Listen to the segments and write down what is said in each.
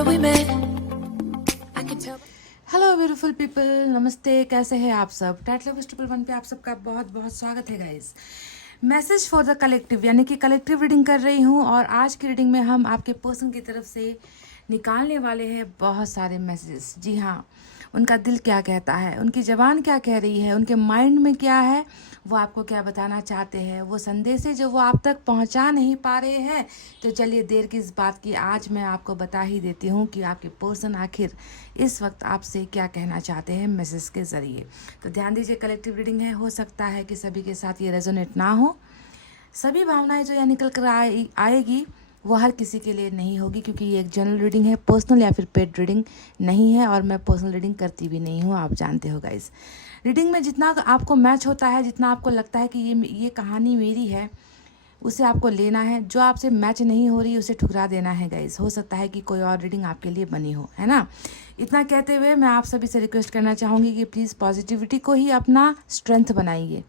summer we met. I can tell. Hello beautiful people, नमस्ते। कैसे हैं आप सब? टाइट लव ट्रिपल वन पे आप सबका बहुत बहुत स्वागत है guys. Message for the collective यानी कि कलेक्टिव रीडिंग कर रही हूँ और आज की रीडिंग में हम आपके पर्सन की तरफ से निकालने वाले हैं बहुत सारे मैसेजेस। जी हाँ, उनका दिल क्या कहता है, उनकी ज़बान क्या कह रही है, उनके माइंड में क्या है, वो आपको क्या बताना चाहते हैं, वो संदेश है जो वो आप तक पहुंचा नहीं पा रहे हैं। तो चलिए देर की इस बात की आज मैं आपको बता ही देती हूँ कि आपके पर्सन आखिर इस वक्त आपसे क्या कहना चाहते हैं मैसेज के ज़रिए। तो ध्यान दीजिए, कलेक्टिव रीडिंग है, हो सकता है कि सभी के साथ ये रेजोनेट ना हो। सभी भावनाएं जो यहाँ निकल कर आएगी वो हर किसी के लिए नहीं होगी, क्योंकि ये एक जनरल रीडिंग है, पर्सनल या फिर पेड रीडिंग नहीं है और मैं पर्सनल रीडिंग करती भी नहीं हूँ, आप जानते हो गाइस। रीडिंग में जितना आपको मैच होता है, जितना आपको लगता है कि ये कहानी मेरी है, उसे आपको लेना है। जो आपसे मैच नहीं हो रही उसे ठुकरा देना है गाइस। हो सकता है कि कोई और रीडिंग आपके लिए बनी हो, है ना। इतना कहते हुए मैं आप सभी से रिक्वेस्ट करना चाहूँगी कि प्लीज़ पॉजिटिविटी को ही अपना स्ट्रेंथ बनाइए,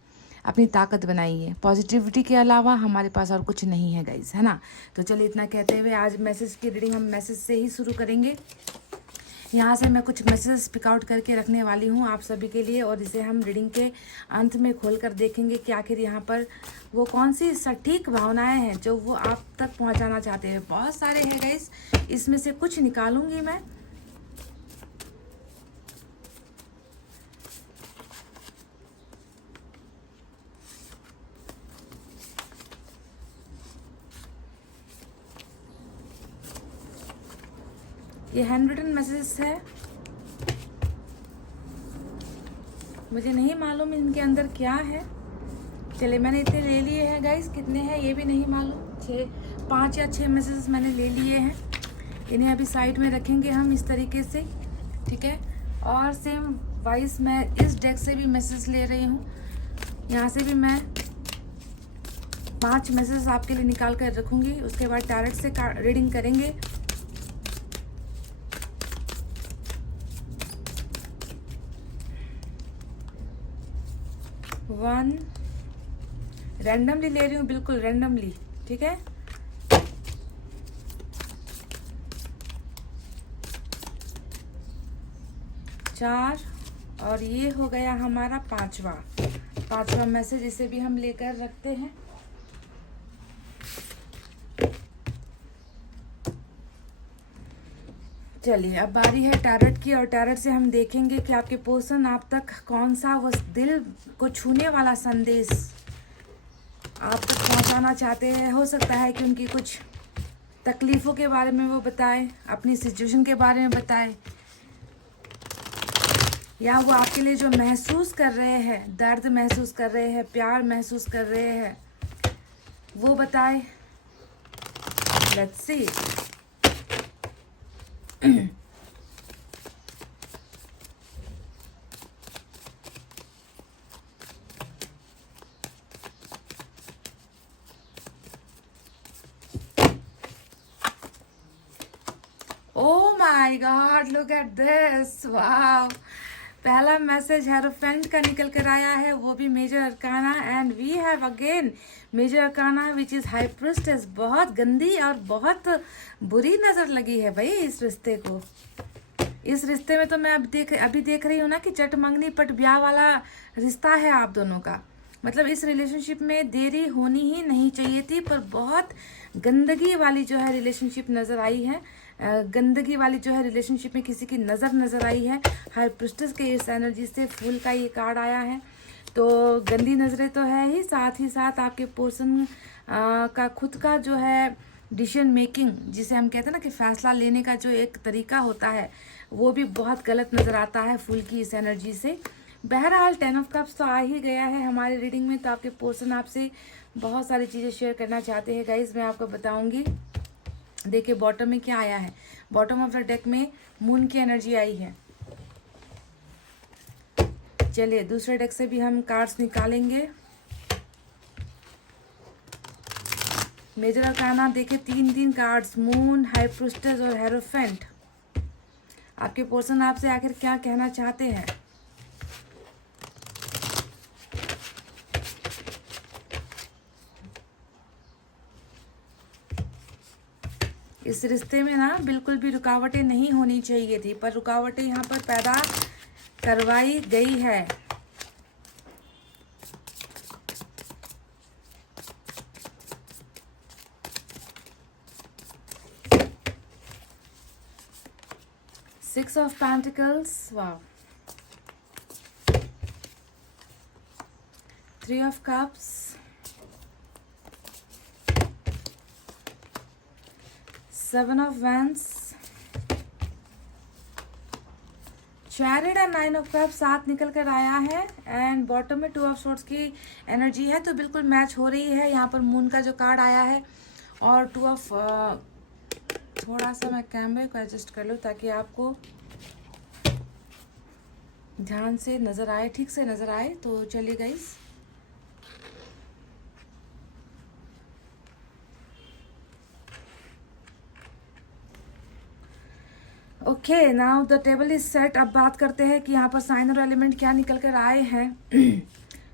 अपनी ताकत बनाइए। पॉजिटिविटी के अलावा हमारे पास और कुछ नहीं है गाइस, है ना। तो चलिए इतना कहते हुए आज मैसेज की रीडिंग हम मैसेज से ही शुरू करेंगे। यहाँ से मैं कुछ मैसेजेस पिक आउट करके रखने वाली हूँ आप सभी के लिए और इसे हम रीडिंग के अंत में खोल कर देखेंगे कि आखिर यहाँ पर वो कौन सी सटीक भावनाएं हैं जो वो आप तक पहुँचाना चाहते हैं। बहुत सारे हैं गाइस, इसमें से कुछ निकालूंगी मैं। ये हैंड रिटन मैसेजेस है, मुझे नहीं मालूम इनके अंदर क्या है। चलिए मैंने इतने ले लिए हैं गाइस, कितने हैं ये भी नहीं मालूम। 5 या 6 मैसेजेस मैंने ले लिए हैं। इन्हें अभी साइड में रखेंगे हम इस तरीके से, ठीक है। और सेम वाइज मैं इस डेक से भी मैसेज ले रही हूँ। यहाँ से भी मैं 5 मैसेज आपके लिए निकाल कर रखूँगी। उसके बाद टैरेट से रीडिंग करेंगे। वन रैंडमली ले रही हूँ, बिल्कुल रैंडमली, ठीक है। चार, और ये हो गया हमारा पांचवा मैसेज। इसे भी हम लेकर रखते हैं। चलिए अब बारी है टैरेट की और टैरेट से हम देखेंगे कि आपके पर्सन आप तक कौन सा वो दिल को छूने वाला संदेश आप तक पहुंचाना चाहते हैं। हो सकता है कि उनकी कुछ तकलीफ़ों के बारे में वो बताएं, अपनी सिचुएशन के बारे में बताएं, या वो आपके लिए जो महसूस कर रहे हैं, दर्द महसूस कर रहे हैं, प्यार महसूस कर रहे हैं, वो बताएं। Let's see. Oh my God, look at this! Wow! पहला मैसेज हेरोफेंट का निकल कर आया है, वो भी major arcana, and we have again major arcana which is high priestess. बहुत गंदी और बहुत बुरी नज़र लगी है भाई इस रिश्ते को। इस रिश्ते में तो मैं अभी देख रही हूँ ना कि चट मंगनी पट ब्याह वाला रिश्ता है आप दोनों का। मतलब इस रिलेशनशिप में देरी होनी ही नहीं चाहिए थी, पर बहुत गंदगी वाली जो है रिलेशनशिप नज़र आई है। गंदगी वाली जो है रिलेशनशिप में किसी की नज़र आई है। हाई प्रिस्टेस के इस एनर्जी से फूल का ये कार्ड आया है, तो गंदी नज़रें तो है ही साथ आपके पर्सन का खुद का जो है डिसीजन मेकिंग, जिसे हम कहते हैं ना कि फैसला लेने का जो एक तरीका होता है, वो भी बहुत गलत नज़र आता है फूल की इस एनर्जी से। बहरहाल 10 ऑफ कप्स तो आ ही गया है हमारी रीडिंग में, तो आपके पर्सन आपसे बहुत सारी चीज़ें शेयर करना चाहते हैं गाइज, मैं आपको बताऊंगी। देखिए बॉटम में क्या आया है, बॉटम ऑफ द डेक में मून की एनर्जी आई है। चलिए दूसरे डेक से भी हम कार्ड्स निकालेंगे। मेजर अरकाना देखिए 3 कार्ड्स, मून, हाई प्रिस्टेस और हेरोफेंट। आपके पर्सन आपसे आखिर क्या कहना चाहते हैं। इस रिश्ते में ना बिल्कुल भी रुकावटें नहीं होनी चाहिए थी, पर रुकावटें यहाँ पर पैदा करवाई गई है। Six of Pentacles, wow. Three of Cups, Seven of Wands, Chariot and nine of cups साथ निकल कर आया है एंड बॉटम में टू ऑफ सोर्ड्स की एनर्जी है, तो बिल्कुल मैच हो रही है। यहाँ पर मून का जो कार्ड आया है और टू ऑफ, थोड़ा सा मैं कैमरे को एडजस्ट कर लूँ ताकि आपको ध्यान से नज़र आए, ठीक से नज़र आए। तो चलिए guys, okay, now the table is set. अब बात करते हैं कि यहाँ पर साइन और एलिमेंट क्या निकल कर आए हैं।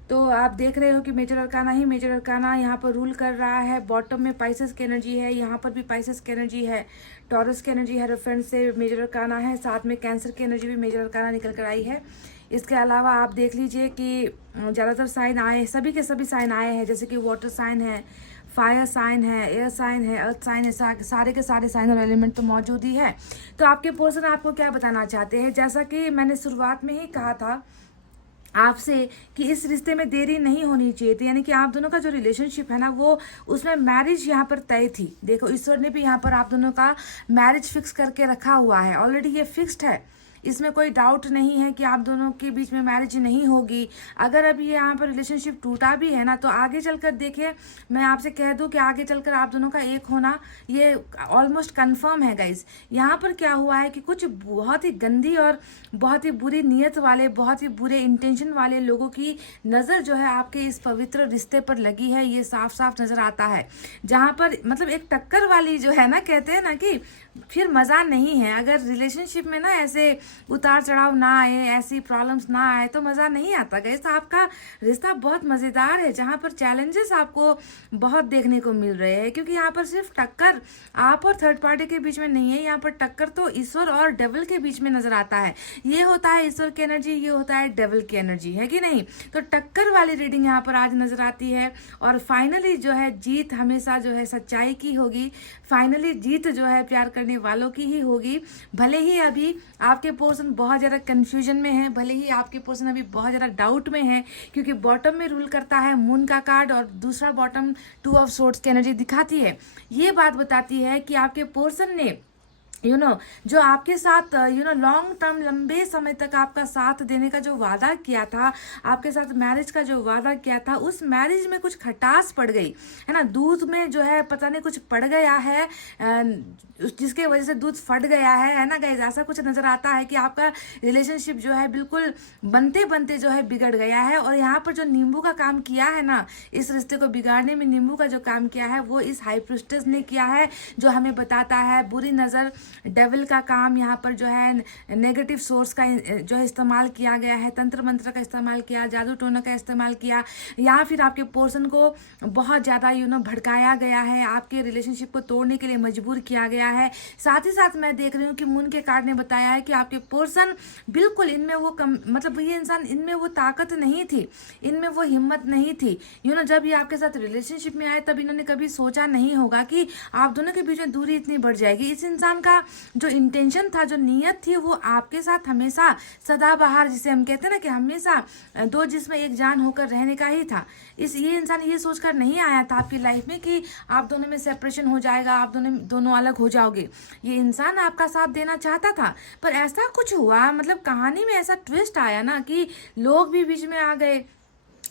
तो आप देख रहे हो कि मेजर अरकाना ही मेजर अरकाना यहाँ पर रूल कर रहा है। बॉटम में पाइसेस की एनर्जी है, यहाँ पर भी पाइसेस की एनर्जी है, टॉरस की एनर्जी है, रेफरेंस से मेजर अरकाना है, साथ में कैंसर की एनर्जी भी मेजर अरकाना निकल कर आई है। इसके अलावा आप देख लीजिए कि ज़्यादातर साइन आए, सभी के सभी साइन आए हैं, जैसे कि वाटर साइन है, फायर साइन है, एयर साइन है, अर्थ साइन है, सारे के सारे साइन और एलिमेंट तो मौजूद ही है। तो आपके पर्सन आपको क्या बताना चाहते हैं, जैसा कि मैंने शुरुआत में ही कहा था आपसे कि इस रिश्ते में देरी नहीं होनी चाहिए थी, यानी कि आप दोनों का जो रिलेशनशिप है ना वो उसमें मैरिज यहाँ पर तय थी। देखो ईश्वर ने भी यहाँ पर आप दोनों का मैरिज फिक्स करके रखा हुआ है, ऑलरेडी ये फिक्स्ड है, इसमें कोई डाउट नहीं है कि आप दोनों के बीच में मैरिज नहीं होगी। अगर अभी ये यहाँ पर रिलेशनशिप टूटा भी है ना, तो आगे चलकर देखिए, मैं आपसे कह दूं कि आगे चलकर आप दोनों का एक होना ये ऑलमोस्ट कंफर्म है गाइज। यहाँ पर क्या हुआ है कि कुछ बहुत ही गंदी और बहुत ही बुरी नीयत वाले, बहुत ही बुरे इंटेंशन वाले लोगों की नज़र जो है आपके इस पवित्र रिश्ते पर लगी है, ये साफ साफ नज़र आता है। जहाँ पर मतलब एक टक्कर वाली जो है ना, कहते हैं ना कि फिर मज़ा नहीं है। अगर रिलेशनशिप में ना ऐसे उतार चढ़ाव ना आए, ऐसी प्रॉब्लम्स ना आए तो मज़ा नहीं आता गाइस। तो आपका रिश्ता बहुत मज़ेदार है, जहाँ पर चैलेंजेस आपको बहुत देखने को मिल रहे हैं, क्योंकि यहाँ पर सिर्फ टक्कर आप और थर्ड पार्टी के बीच में नहीं है, यहाँ पर टक्कर तो ईश्वर और डेविल के बीच में नजर आता है। ये होता है ईश्वर की एनर्जी, ये होता है डेविल की एनर्जी, है कि नहीं। तो टक्कर वाली रीडिंग यहाँ पर आज नजर आती है और फाइनली जो है जीत हमेशा जो है सच्चाई की होगी, फाइनली जीत जो है प्यार करने वालों की ही होगी। भले ही अभी आपके पर्सन बहुत ज़्यादा कंफ्यूजन में है, भले ही आपके पर्सन अभी बहुत ज़्यादा डाउट में है, क्योंकि बॉटम में रूल करता है मून का कार्ड और दूसरा बॉटम टू ऑफ सोर्ड्स की एनर्जी दिखाती है। ये बात बताती है कि आपके पर्सन ने जो आपके साथ लॉन्ग टर्म, लंबे समय तक आपका साथ देने का जो वादा किया था, आपके साथ मैरिज का जो वादा किया था, उस मैरिज में कुछ खटास पड़ गई है ना, दूध में जो है पता नहीं कुछ पड़ गया है, जिसके वजह से दूध फट गया है ना गाइस। ऐसा कुछ नजर आता है कि आपका रिलेशनशिप जो है बिल्कुल बनते बनते जो है बिगड़ गया है। और यहाँ पर जो नींबू का काम किया है ना, इस रिश्ते को बिगाड़ने में नींबू का जो काम किया है वो इस हाई प्रिस्टेस ने किया है, जो हमें बताता है बुरी नज़र, डेविल का काम। यहाँ पर जो है नेगेटिव सोर्स का जो है इस्तेमाल किया गया है, तंत्र मंत्र का इस्तेमाल किया, जादू टोना का इस्तेमाल किया, या फिर आपके पर्सन को बहुत ज़्यादा भड़काया गया है, आपके रिलेशनशिप को तोड़ने के लिए मजबूर किया गया है। साथ ही साथ मैं देख रही हूँ कि मून के कार्ड ने बताया है कि आपके पर्सन बिल्कुल इनमें वो मतलब ये इंसान, इनमें वो ताकत नहीं थी, इनमें वो हिम्मत नहीं थी। जब ये आपके साथ रिलेशनशिप में आए तब इन्होंने कभी सोचा नहीं होगा कि आप दोनों के बीच में दूरी इतनी बढ़ जाएगी। इस इंसान का जो इंटेंशन था, जो नीयत थी, वो आपके साथ हमेशा सदाबहार, जिसे हम कहते हैं ना कि हमेशा दो जिसमें एक जान होकर रहने का ही था। ये इंसान ये सोचकर नहीं आया था आपकी लाइफ में कि आप दोनों में सेपरेशन हो जाएगा, आप दोनों अलग हो जाओगे। ये इंसान आपका साथ देना चाहता था, पर ऐसा कुछ हुआ, मतलब कहानी में ऐसा ट्विस्ट आया ना कि लोग भी बीच में आ गए।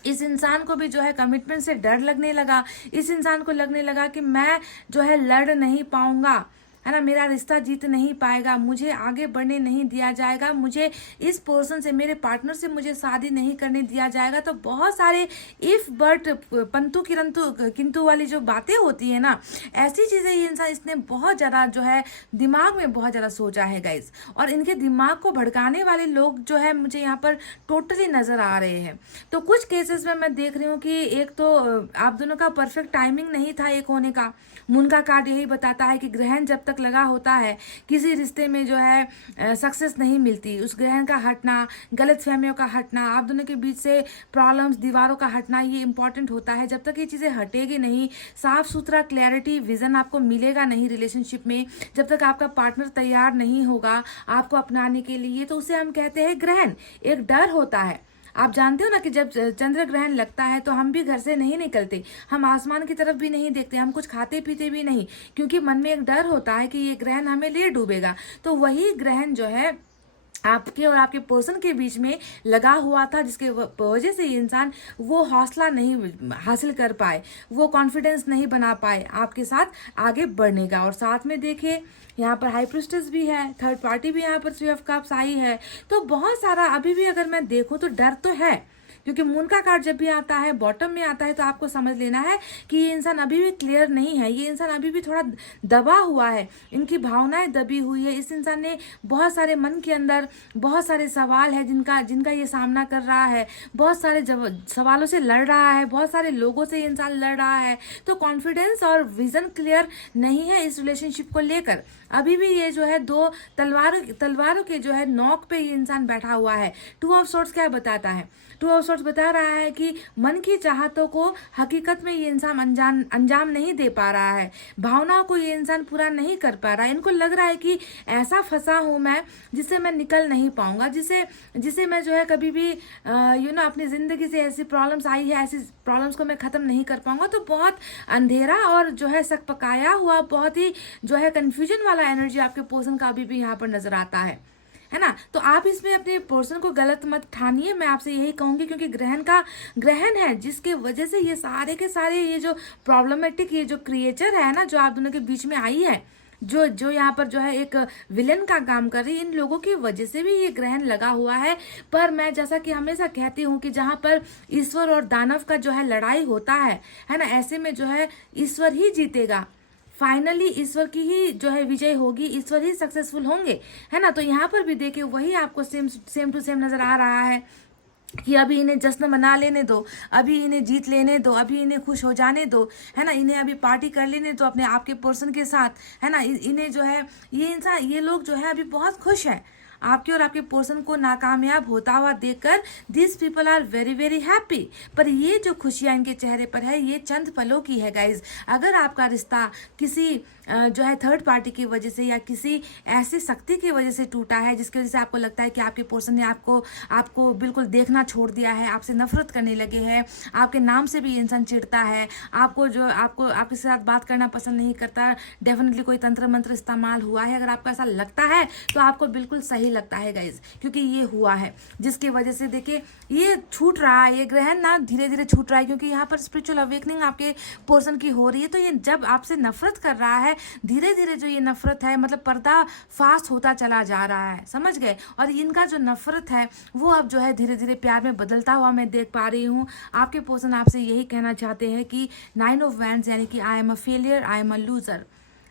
इस इंसान को भी जो है कमिटमेंट से डर लगने लगा, इस इंसान को लगने लगा कि मैं जो है लड़ नहीं पाऊंगा, है ना, मेरा रिश्ता जीत नहीं पाएगा, मुझे आगे बढ़ने नहीं दिया जाएगा, मुझे इस पर्सन से, मेरे पार्टनर से मुझे शादी नहीं करने दिया जाएगा। तो बहुत सारे इफ बट पंतु किरंतु किंतु वाली जो बातें होती है ना, ऐसी चीज़ें ये इंसान इसने बहुत ज़्यादा जो है दिमाग में बहुत ज़्यादा सोचा है गाइज। और इनके दिमाग को भड़काने वाले लोग जो है मुझे यहाँ पर टोटली नज़र आ रहे हैं। तो कुछ केसेस में मैं देख रही हूँ कि एक तो आप दोनों का परफेक्ट टाइमिंग नहीं था एक होने का। मून का कार्ड यही बताता है कि ग्रहण जब तक लगा होता है किसी रिश्ते में जो है सक्सेस नहीं मिलती। उस ग्रहण का हटना, गलत फहमियों का हटना, आप दोनों के बीच से प्रॉब्लम्स, दीवारों का हटना, ये इंपॉर्टेंट होता है। जब तक ये चीज़ें हटेगी नहीं, साफ सुथरा क्लैरिटी विजन आपको मिलेगा नहीं रिलेशनशिप में, जब तक आपका पार्टनर तैयार नहीं होगा आपको अपनाने के लिए, तो उसे हम कहते हैं ग्रहण। एक डर होता है। आप जानते हो ना कि जब चंद्र ग्रहण लगता है तो हम भी घर से नहीं निकलते, हम आसमान की तरफ भी नहीं देखते, हम कुछ खाते पीते भी नहीं, क्योंकि मन में एक डर होता है कि ये ग्रहण हमें ले डूबेगा। तो वही ग्रहण जो है आपके और आपके पर्सन के बीच में लगा हुआ था, जिसके वजह से ये इंसान वो हौसला नहीं हासिल कर पाए, वो कॉन्फिडेंस नहीं बना पाए आपके साथ आगे बढ़ने का। और साथ में देखिए यहाँ पर हाई प्रिस्टेस भी है, थर्ड पार्टी भी यहाँ पर 3 ऑफ कप्स आई है। तो बहुत सारा अभी भी अगर मैं देखूँ तो डर तो है, क्योंकि मून का कार्ड जब भी आता है बॉटम में आता है तो आपको समझ लेना है कि ये इंसान अभी भी क्लियर नहीं है, ये इंसान अभी भी थोड़ा दबा हुआ है, इनकी भावनाएं दबी हुई है। इस इंसान ने बहुत सारे मन के अंदर बहुत सारे सवाल है जिनका ये सामना कर रहा है, बहुत सारे सवालों से लड़ रहा है, बहुत सारे लोगों से ये इंसान लड़ रहा है। तो कॉन्फिडेंस और विजन क्लियर नहीं है इस रिलेशनशिप को लेकर। अभी भी ये जो है दो तलवारों के जो है नोक पे ये इंसान बैठा हुआ है। 2 ऑफ सोर्ड्स क्या बताता है? 2 ऑफ सोर्ड्स बता रहा है कि मन की चाहतों को हकीकत में ये इंसान अंजाम नहीं दे पा रहा है, भावनाओं को ये इंसान पूरा नहीं कर पा रहा है। इनको लग रहा है कि ऐसा फंसा हूं मैं जिससे मैं निकल नहीं पाऊंगा, जिसे मैं जो है कभी भी अपनी जिंदगी से ऐसी प्रॉब्लम्स आई है, ऐसी प्रॉब्लम्स को मैं खत्म नहीं कर पाऊंगा। तो बहुत अंधेरा और जो है सकपकाया हुआ, बहुत ही जो है कंफ्यूजन वाला एनर्जी आपके पर्सन का अभी भी यहाँ पर नजर आता है ना। तो आप इसमें अपने पर्सन को गलत मत ठानिए, मैं आपसे यही कहूंगी, क्योंकि ग्रहण है जिसके वजह से ये सारे के सारे ये जो प्रॉब्लमेटिक ये जो क्रिएचर है ना, जो आप दोनों के बीच में आई है, जो यहाँ पर जो है एक विलन का काम कर रही है, इन लोगों की वजह से भी ये ग्रहण लगा हुआ है। पर मैं जैसा कि हमेशा कहती हूँ कि जहाँ पर ईश्वर और दानव का जो है लड़ाई होता है ना, ऐसे में जो है ईश्वर ही जीतेगा। फाइनली ईश्वर की ही जो है विजय होगी, ईश्वर ही सक्सेसफुल होंगे, है ना। तो यहाँ पर भी देखिए वही आपको सेम टू सेम नजर आ रहा है कि अभी इन्हें जश्न मना लेने दो, अभी इन्हें जीत लेने दो, अभी इन्हें खुश हो जाने दो, है ना। इन्हें अभी पार्टी कर लेने दो अपने आपके पर्सन के साथ, है ना। इन्हें जो है ये लोग जो है अभी बहुत खुश हैं आपके और आपके पर्सन को नाकामयाब होता हुआ देखकर। This people are very very happy. पर ये जो खुशियां इनके चेहरे पर है ये चंद पलों की है गाइज। अगर आपका रिश्ता किसी जो है थर्ड पार्टी की वजह से या किसी ऐसी शक्ति की वजह से टूटा है जिसकी वजह से आपको लगता है कि आपके पर्सन ने आपको बिल्कुल देखना छोड़ दिया है, आपसे नफरत करने लगे हैं, आपके नाम से भी ये इंसान चिढ़ता है, आपके साथ बात करना पसंद नहीं करता, डेफिनेटली कोई तंत्र मंत्र इस्तेमाल हुआ है। अगर आपको ऐसा लगता है तो आपको बिल्कुल सही लगता है गाइज, क्योंकि ये हुआ है जिसकी वजह से देखिए ये छूट रहा है, ये ग्रहण ना धीरे धीरे छूट रहा है, क्योंकि यहाँ पर स्पिरिचुअल अवेकनिंग आपके पर्सन की हो रही है। तो ये जब आपसे नफरत कर रहा है, धीरे धीरे जो ये नफरत है मतलब पर्दा फास्ट होता चला जा रहा है, समझ गए। और इनका जो नफरत है वो अब जो है धीरे धीरे प्यार में बदलता हुआ मैं देख पा रही हूँ। आपके पर्सन आपसे यही कहना चाहते हैं कि 9 ऑफ वैंड्स यानी कि I am a failure, I am a loser,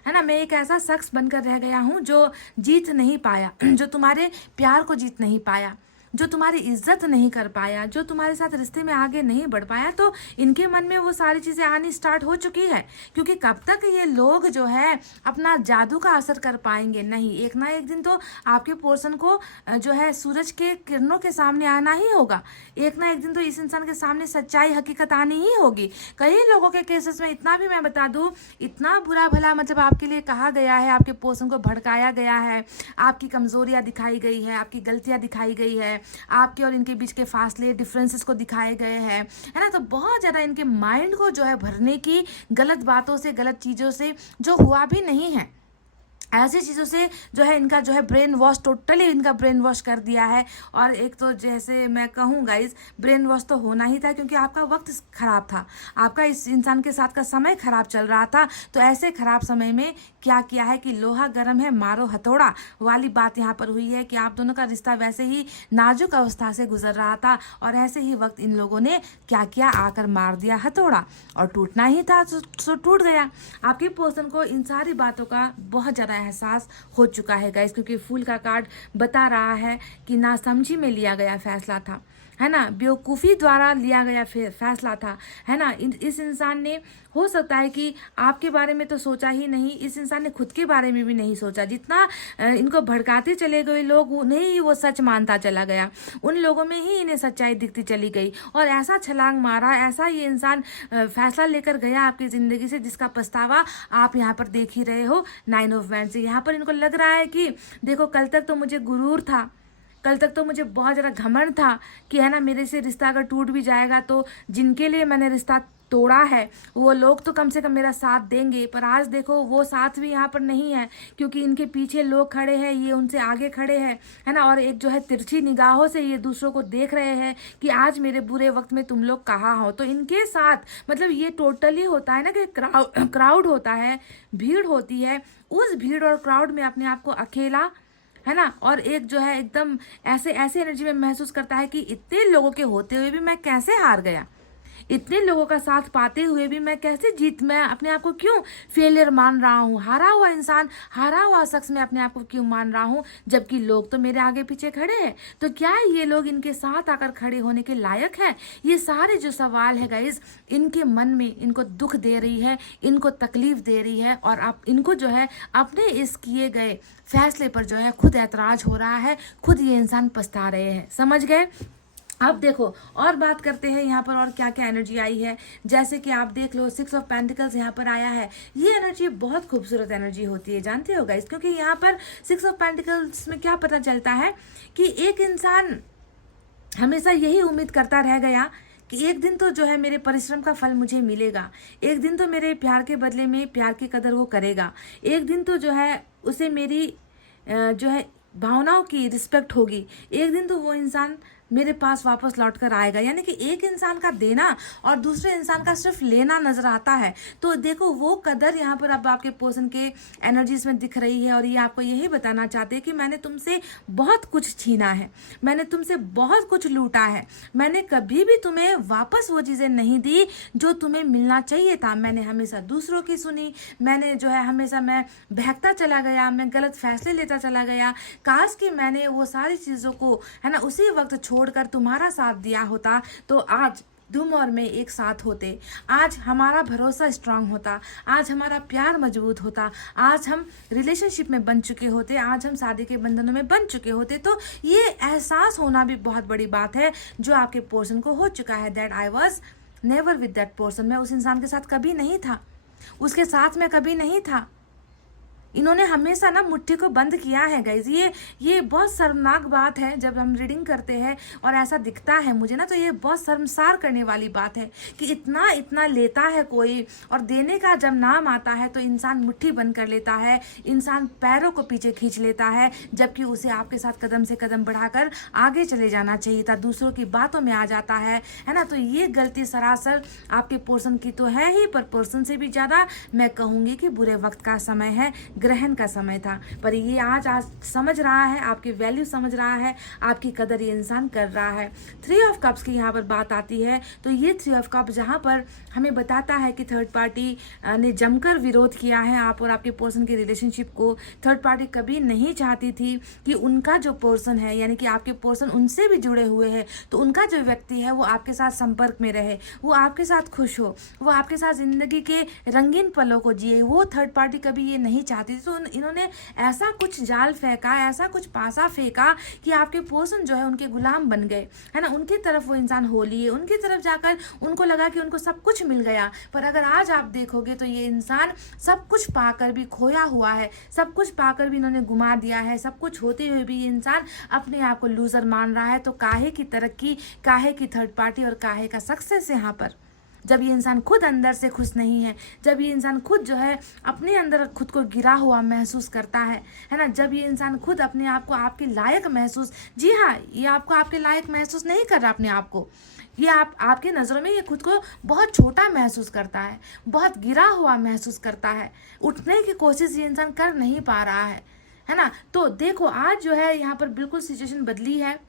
है ना। मैं एक ऐसा शख्स बनकर रह गया हूँ जो जीत नहीं पाया, जो तुम्हारे प्यार को जीत नहीं पाया, जो तुम्हारी इज्जत नहीं कर पाया, जो तुम्हारे साथ रिश्ते में आगे नहीं बढ़ पाया। तो इनके मन में वो सारी चीज़ें आनी स्टार्ट हो चुकी है, क्योंकि कब तक ये लोग जो है अपना जादू का असर कर पाएंगे नहीं। एक ना एक दिन तो आपके पर्सन को जो है सूरज के किरणों के सामने आना ही होगा, एक ना एक दिन तो इस इंसान के सामने सच्चाई हकीकत आनी ही होगी। कई लोगों के केसेस में इतना भी मैं बता दूं, इतना बुरा भला मतलब आपके लिए कहा गया है, आपके पर्सन को भड़काया गया है, आपकी कमजोरियां दिखाई गई है, आपकी गलतियां दिखाई गई है, आपके और इनके बीच के फासले डिफरेंसेस को दिखाए गए हैं, है ना। तो बहुत ज़्यादा इनके माइंड को जो है भरने की गलत बातों से, गलत चीज़ों से, जो हुआ भी नहीं है, ऐसी चीज़ों से जो है इनका जो है ब्रेन वॉश, टोटली इनका ब्रेन वॉश कर दिया है। और एक तो जैसे मैं कहूँ गाइज, ब्रेन वॉश तो होना ही था, क्योंकि आपका वक्त खराब था, आपका इस इंसान के साथ का समय खराब चल रहा था। तो ऐसे खराब समय में क्या किया है कि लोहा गर्म है मारो हथौड़ा वाली बात यहाँ पर हुई है कि आप दोनों का रिश्ता वैसे ही नाजुक अवस्था से गुजर रहा था और ऐसे ही वक्त इन लोगों ने क्या किया, आकर मार दिया हथौड़ा और टूटना ही था तो टूट गया। आपके पर्सन को इन सारी बातों का बहुत ज़्यादा एहसास हो चुका है गाइस, क्योंकि फूल का कार्ड बता रहा है कि नासमझी में लिया गया फैसला था, है ना, बेवकूफ़ी द्वारा लिया गया फैसला था, है ना। इस इंसान ने हो सकता है कि आपके बारे में तो सोचा ही नहीं, इस इंसान ने खुद के बारे में भी नहीं सोचा। जितना इनको भड़काते चले गए लोग, उन्हें ही वो सच मानता चला गया, उन लोगों में ही इन्हें सच्चाई दिखती चली गई और ऐसा छलांग मारा, ऐसा ये इंसान फैसला लेकर गया आपकी ज़िंदगी से जिसका पछतावा आप यहाँ पर देख ही रहे हो 9 ऑफ वैंड्स से। यहाँ पर इनको लग रहा है कि देखो कल तक तो मुझे गुरूर था, कल तक तो मुझे बहुत ज़्यादा घमंड था कि है ना मेरे से रिश्ता अगर टूट भी जाएगा तो जिनके लिए मैंने रिश्ता तोड़ा है वो लोग तो कम से कम मेरा साथ देंगे, पर आज देखो वो साथ भी यहाँ पर नहीं है क्योंकि इनके पीछे लोग खड़े हैं, ये उनसे आगे खड़े हैं, है ना। और एक जो है तिरछी निगाहों से ये दूसरों को देख रहे हैं कि आज मेरे बुरे वक्त में तुम लोग कहाँ हो। तो इनके साथ मतलब ये टोटली होता है ना कि क्राउड होता है, भीड़ होती है, उस भीड़ और क्राउड में अपने आप को अकेला, है ना, और एक जो है एकदम ऐसे एनर्जी में महसूस करता है कि इतने लोगों के होते हुए भी मैं कैसे हार गया, इतने लोगों का साथ पाते हुए भी मैं कैसे मैं अपने आप को क्यों फेलियर मान रहा हूँ, हारा हुआ इंसान, हारा हुआ शख्स मैं अपने आप को क्यों मान रहा हूँ जबकि लोग तो मेरे आगे पीछे खड़े हैं। तो क्या ये लोग इनके साथ आकर खड़े होने के लायक हैं? ये सारे जो सवाल है गाइज इनके मन में इनको दुख दे रही है, इनको तकलीफ दे रही है और आप इनको जो है अपने इस किए गए फैसले पर जो है खुद ऐतराज हो रहा है, खुद ये इंसान पछता रहे हैं। समझ गए? अब देखो और बात करते हैं यहाँ पर और क्या क्या एनर्जी आई है। जैसे कि आप देख लो 6 ऑफ पेंटिकल्स यहाँ पर आया है। ये एनर्जी बहुत खूबसूरत एनर्जी होती है, जानते हो गाइस, क्योंकि यहाँ पर 6 ऑफ पेंटिकल्स में क्या पता चलता है कि एक इंसान हमेशा यही उम्मीद करता रह गया कि एक दिन तो जो है मेरे परिश्रम का फल मुझे मिलेगा, एक दिन तो मेरे प्यार के बदले में प्यार की कदर वो करेगा, एक दिन तो जो है उसे मेरी जो है भावनाओं की रिस्पेक्ट होगी, एक दिन तो वो इंसान मेरे पास वापस लौट कर आएगा। यानी कि एक इंसान का देना और दूसरे इंसान का सिर्फ लेना नजर आता है। तो देखो वो कदर यहाँ पर अब आपके पर्सन के एनर्जीज में दिख रही है और ये आपको यही बताना चाहते हैं कि मैंने तुमसे बहुत कुछ छीना है, मैंने तुमसे बहुत कुछ लूटा है, मैंने कभी भी तुम्हें वापस वो चीज़ें नहीं दी जो तुम्हें मिलना चाहिए था। मैंने हमेशा दूसरों की सुनी, मैंने जो है हमेशा मैं बहकता चला गया, मैं गलत फैसले लेता चला गया। काश कि मैंने वो सारी चीज़ों को है ना उसी वक्त छोड़कर तुम्हारा साथ दिया होता तो आज तुम और मैं एक साथ होते, आज हमारा भरोसा स्ट्रांग होता, आज हमारा प्यार मजबूत होता, आज हम रिलेशनशिप में बन चुके होते, आज हम शादी के बंधनों में बन चुके होते। तो ये एहसास होना भी बहुत बड़ी बात है जो आपके पर्सन को हो चुका है, that I was never with that person. मैं उस इंसान के साथ कभी नहीं था, उसके साथ में कभी नहीं था। इन्होंने हमेशा ना मुट्ठी को बंद किया है गाइज। ये बहुत शर्मनाक बात है जब हम रीडिंग करते हैं और ऐसा दिखता है मुझे ना, तो ये बहुत शर्मसार करने वाली बात है कि इतना इतना लेता है कोई और देने का जब नाम आता है तो इंसान मुट्ठी बंद कर लेता है, इंसान पैरों को पीछे खींच लेता है, जबकि उसे आपके साथ कदम से कदम बढ़ाकर आगे चले जाना चाहिए था, दूसरों की बातों में आ जाता है ना। तो ये गलती सरासर आपके पर्सन की तो है ही, पर पर्सन से भी ज़्यादा मैं कहूँगी कि बुरे वक्त का समय है, ग्रहण का समय था। पर ये आज समझ रहा है, आपकी वैल्यू समझ रहा है, आपकी कदर ये इंसान कर रहा है। 3 ऑफ कप्स की यहाँ पर बात आती है तो ये 3 ऑफ कप जहाँ पर हमें बताता है कि थर्ड पार्टी ने जमकर विरोध किया है आप और आपके पर्सन की रिलेशनशिप को। थर्ड पार्टी कभी नहीं चाहती थी कि उनका जो पर्सन है यानी कि आपके पर्सन उनसे भी जुड़े हुए हैं तो उनका जो व्यक्ति है वो आपके साथ संपर्क में रहे, वो आपके साथ खुश हो, वो आपके साथ जिंदगी के रंगीन पलों को जिए। वो थर्ड पार्टी कभी ये नहीं चाहती। तो इन्होंने ऐसा कुछ जाल फेंका, ऐसा कुछ पासा फेंका कि आपके पर्सन जो है उनके गुलाम बन गए, है ना। उनकी तरफ वो इंसान हो लिए, उनकी तरफ जाकर उनको लगा कि उनको सब कुछ मिल गया। पर अगर आज आप देखोगे तो ये इंसान सब कुछ पाकर भी खोया हुआ है, सब कुछ पाकर भी इन्होंने गुमा दिया है, सब कुछ होते हुए भी ये इंसान अपने आप को लूजर मान रहा है। तो काहे की तरक्की, काहे की थर्ड पार्टी और काहे का सक्सेस यहाँ पर, जब ये इंसान खुद अंदर से खुश नहीं है, जब ये इंसान खुद जो है अपने अंदर खुद को गिरा हुआ महसूस करता है ना, जब ये इंसान खुद अपने आप को आपके लायक महसूस, जी हाँ, ये आपको आपके लायक महसूस नहीं कर रहा अपने आप को, ये आपके नज़रों में ये खुद को बहुत छोटा महसूस करता है, बहुत गिरा हुआ महसूस करता है, उठने की कोशिश ये इंसान कर नहीं पा रहा है ना। तो देखो आज जो है यहाँ पर बिल्कुल सिचुएशन बदली है